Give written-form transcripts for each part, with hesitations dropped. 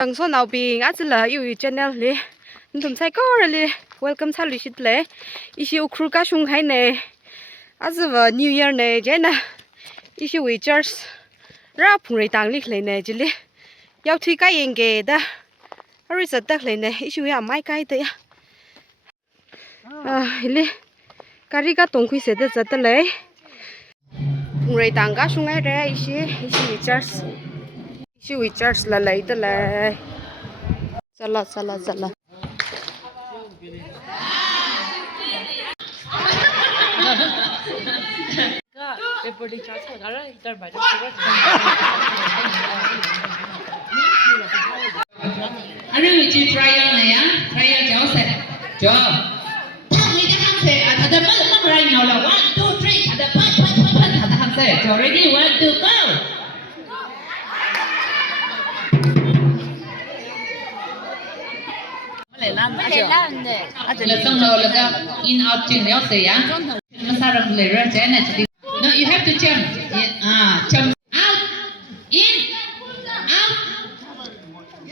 Tầng số nào bị ngã là yêu channel li, tụm sai có rồi li, welcome sa lụt lệ, isu kru cá sung hay nè, vào New Year nè, chứ nè, isu we church, ra phùng rây tang li lệ nè chứ li, giao thuy cái yên kề đó, rồi giật tắc lệ nè, isu ya mai cái đấy li, cái gì cả tung quy sẽ được giật lệ, phùng rây tang cá sung hay đấy, isu we church. Isu we church là lấy đó là Salah. Anh ơi, chị trial này á, trial cháu sẽ cho. Người ta ham sẽ, thật ra mất ra nhau là 1, 2, 3, thật ra ham sẽ, cho ready 1, 2, go. Là xong rồi là ra in out chừng đéo xì á, nó sao được lấy ra chén này chỉ. No, you have to jump. Jump out, in, out.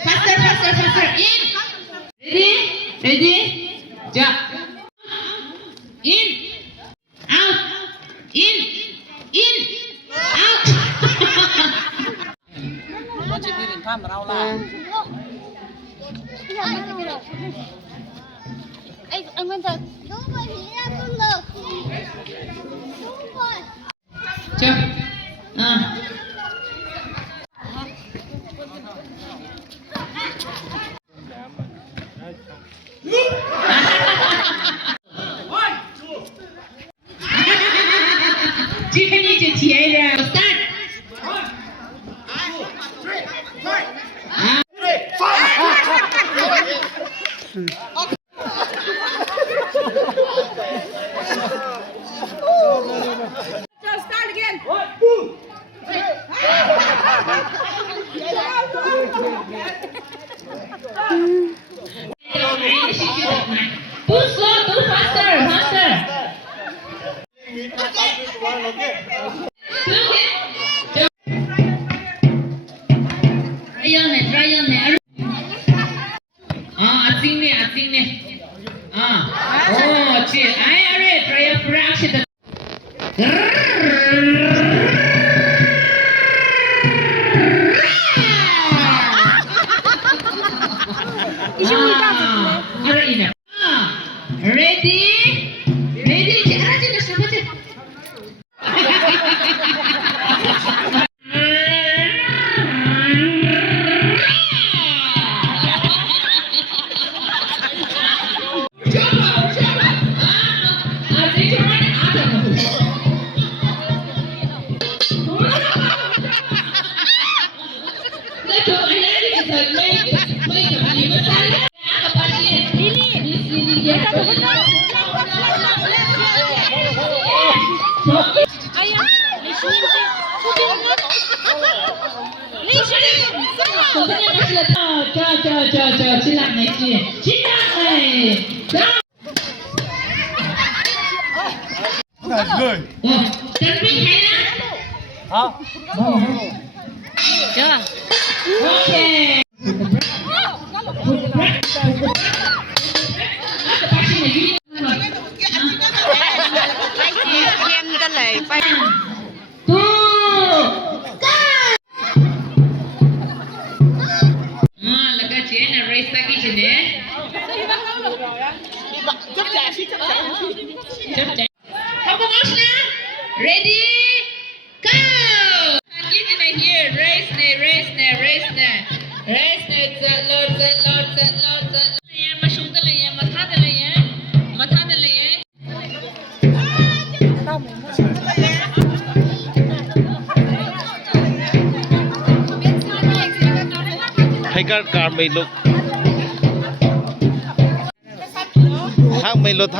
Faster, in. Ready, jump. In, out, in, out. Chị đi đến thăm đâu là anh Nguyên thật đúng rồi thì ra con lợn đúng rồi Jump. Chị phải đi chị ấy ra. Start. start again Too slow, too faster. Trial này. At xin nè. Chị, ai are trial fraction. Ready? Chị ara chị nào chứ? Chờ chị làm này kìa. Chị làm này. người Chuẩn bị hay đó. Chưa? Ok. Em ta lại phải là cái chế là race ta cái gì đấy. Chấp chạy. Không có ngốc nữa. Ready, go. Get in here. Race nè. Set load. Mà sung cái này, mà thắt cái này. hay car mấy lúc thang mấy lúc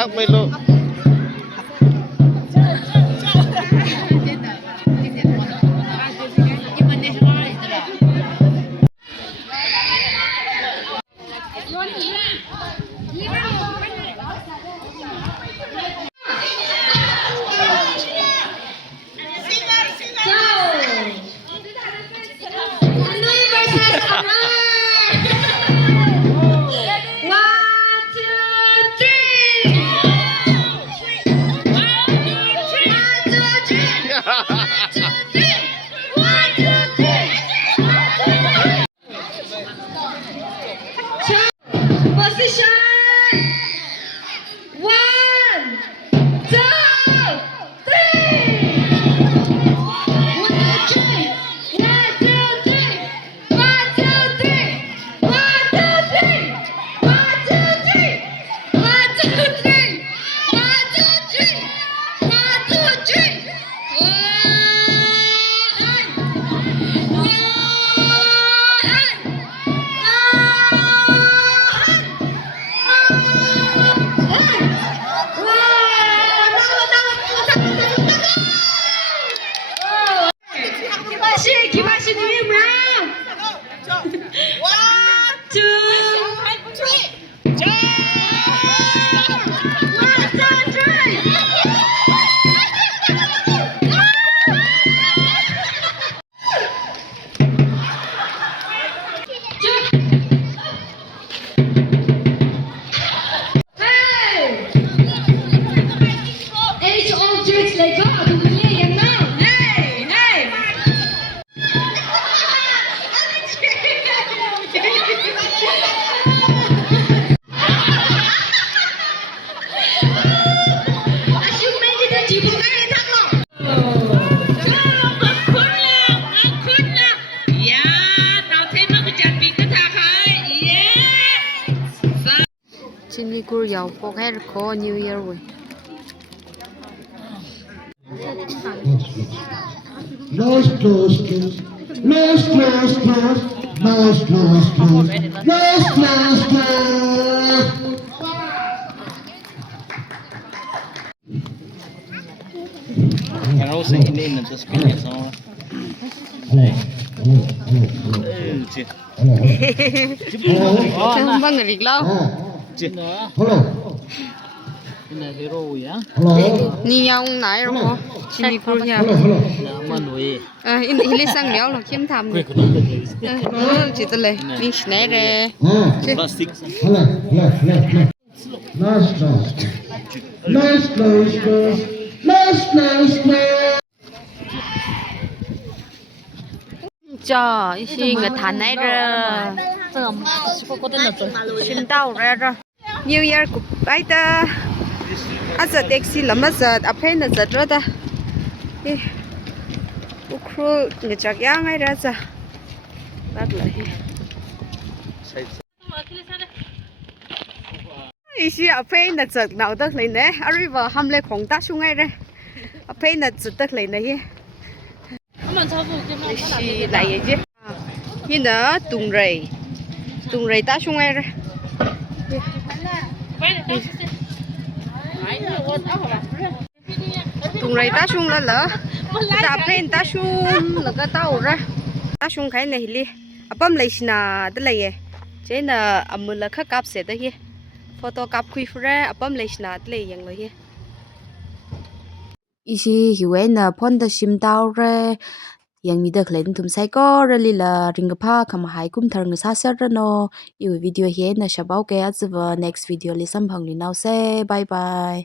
Hey! Age objects like God, đừng có nghe vậy nào. Hey, hey. Chị một cái thắng rồi. Chini kur yau pok hai ko New Year we. Nose close, close. Nose close, close. Nose close, close. Nose close, close. Cái rau xanh nên là tôi spin it xong. Chị. Không bằng người lâu. Chị. Hello. Này hero ya. Hello. Ni yang nai rồi ko. Chini kur ya. Hello, hello. Mà nuôi. In ile sang méo lo kim tham. Chỉ tên lấy. Ni snai re. Plastic. Hello, hello, hello. Nose close. Nose close, close. Nose close, close. Cho isi người thằng này rồi. Xin tao ra rồi. New Year của bay ta. Asa taxi lắm asa apay na sa rồi ta. Ukru người chắc yang ai ra sa. Bắt lại. Isi apay na sa nào tất lấy nè. Arriva ham le khong ta sung ai ra. Apay na sa tất lấy nè. Isi lại vậy chứ. Như đó tung rầy ta sung ai ra. Tung rầy ta sung là lỡ. Ta pen ta sung là cái tàu ra. Ta sung cái này li. Apam lấy sina đó lấy. Chế là amul là khắc cáp sẽ tới kia. Photo cáp khui ra apam lấy sina đó lấy yang lấy kia. Isi hiwe na pon da sim tàu ra. Yang mi được lên thum sai có ra li là ring pa kam hai kum thar nga sa ser no. Yêu video hi na shabao ke azwa next video li sam phang li now say bye bye.